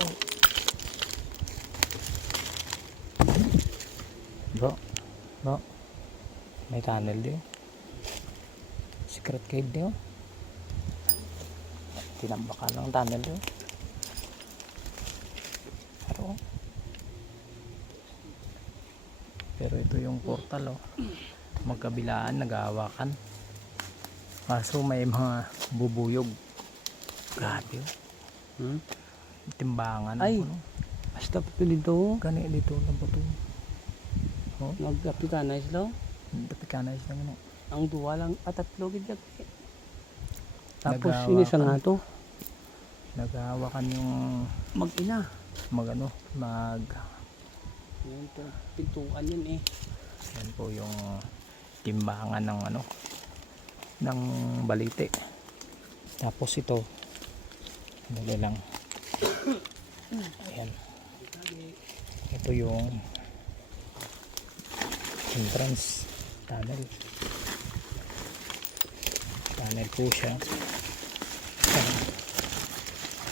Oh. Bro, bro. May tunnel din. Secret cave din. oh. Tinambakan ng tunnel din. Pero, pero ito yung portal oh. Magkabilaan, naghahawakan. Kaso may mga bubuyog. Grabe oh. Hmm? Timbangan. Ay. ano. Basta pa dito. Gani dito ba ito? Oh, Nagkapita na sila. dapat ka na isang ano. Ang duwa lang at tatlo gid Tapos Naghahawakan. ini isa nga to. Naghahawakan yung Mag-ina. mag ano, mag Yan to. Pintuan yun eh. yan po yung timbangan ng ano ng balite. Tapos ito dali lang. Ayan. Ito yung entrance tunnel. Tunnel po siya.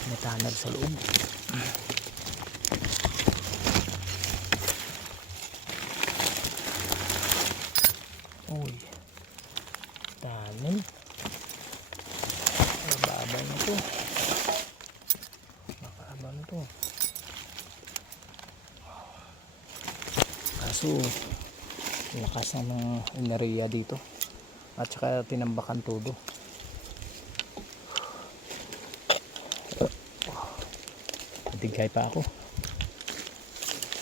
May tunnel sa loob. Uy. Tunnel. Mababa na to. Makaba na to. Kaso, lakas na ng enerhiya dito. At saka tinambakan todo. Matigay pa ako.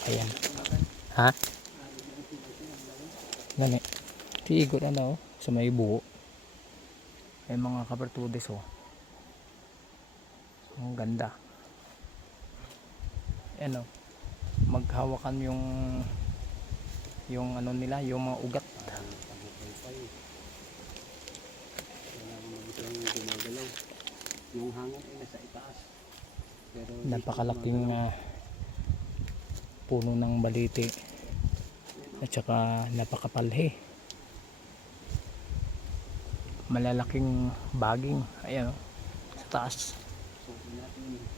Ayan. Ha? Gani. Tiigot ano sa may buo. May mga kapertudes oh. Ang ganda. Ano? Maghawakan yung yung ano nila, yung mga ugat. Yung hangin ay nasa itaas. Pero Napakalaking ah, puno ng baliti. At saka napakapalhi. Malalaking baging. Ayan oh, sa taas. natin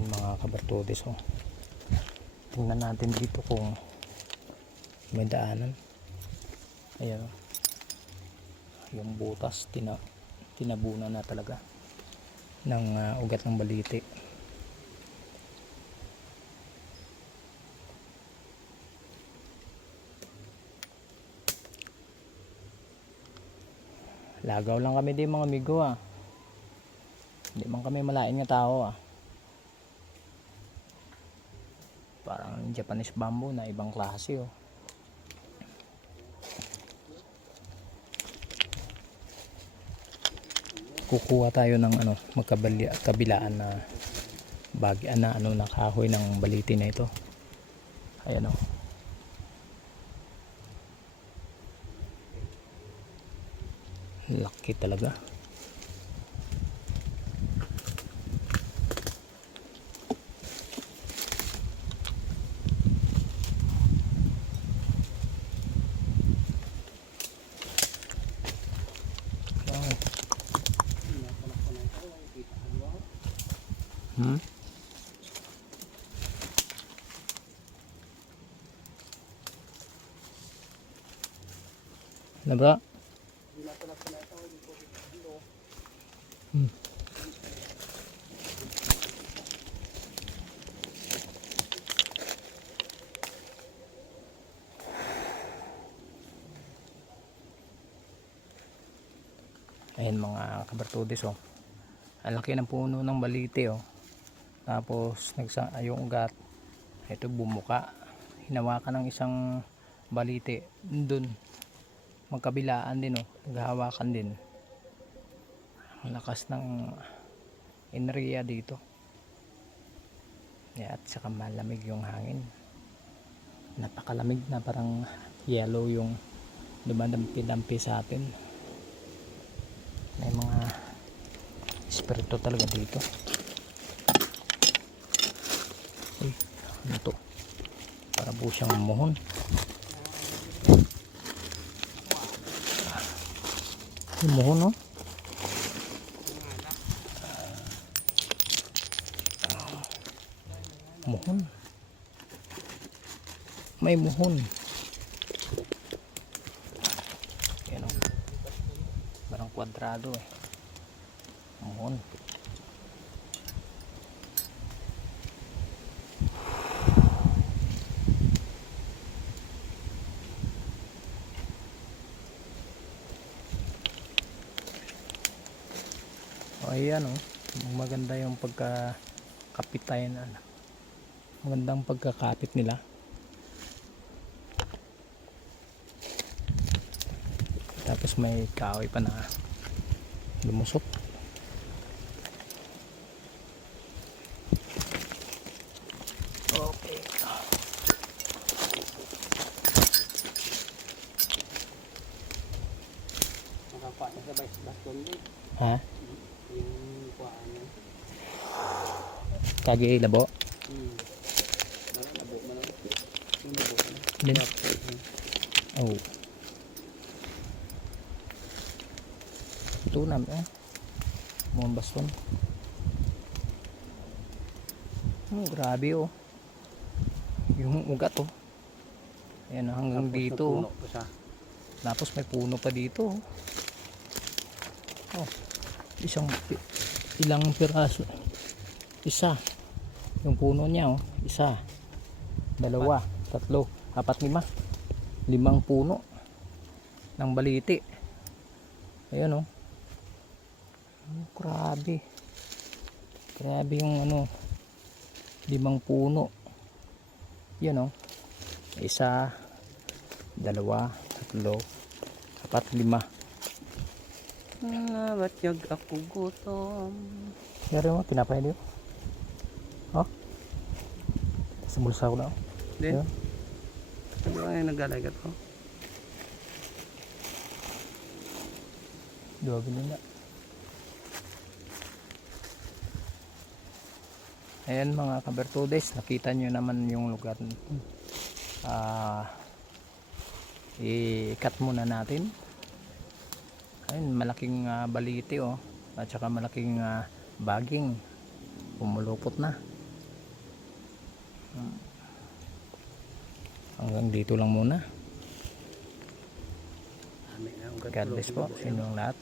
Ayan mga kabartodes oh. Tingnan natin dito kung may daanan. Ayan oh. Yung butas tina tinabunan na talaga ng ah, ugat ng baliti. Lagaw lang kami din mga amigo ah. Hindi man kami malain nga tao ah. Parang Japanese bamboo na ibang klase oh. Kukuha tayo ng ano, magkabali kabilaan na bagi na ano na kahoy ng baliti na ito. Ayan oh. Laki talaga. Ano ba? Hmm. Ayan mga kabartudes oh. Ang laki ng puno ng balite oh. Tapos nagsa yung ugat. Ito bumuka. Hinawakan ng isang balite doon. Magkabilaan din oh. Naghahawakan din. Ang lakas ng enerhiya dito. Yeah, at saka malamig yung hangin. Napakalamig na parang yellow yung dumadampi-dampi sa atin. May mga espiritu talaga dito. ano to para po siyang muhon muhon no? Muhon. May muhon. Yan o parang kwadrado eh. Muhon. O ayan o. Maganda yung pagkakapit tayo na. ano. Magandang pagkakapit nila. Tapos may kahoy pa na lumusok. Okay. Ha? Kagi labo? Hmm. Labo man. Yung labo? Oh. Ito na eh. Mga baston. Oh, grabe oh. Yung ugat oh. Ayan hanggang Tapos dito. oh. napuno pa siya. Tapos may puno pa dito. oh. Oh, isang ilang piraso. Isa. Yung puno niya oh, isa. Dalawa, tatlo, apat, lima. Limang puno ng baliti. Ayan oh. Oh, grabe. Grabe yung ano limang puno. Yan oh. Isa, dalawa, tatlo, apat, lima. Ah, ba't yag ako gutom? Meron mo, tinapay niyo. Oh. Sa bulsa ko na. Yeah. Ano ba yung nagalagat ko? Dua nila. Ayan mga kabertudes, nakita nyo naman yung lugar. Ah, i-cut muna natin. Ayun, malaking ah, baliti oh. At saka malaking ah, baging. Pumulupot na. Hmm. Hanggang dito lang muna. God bless po sa inyong lahat.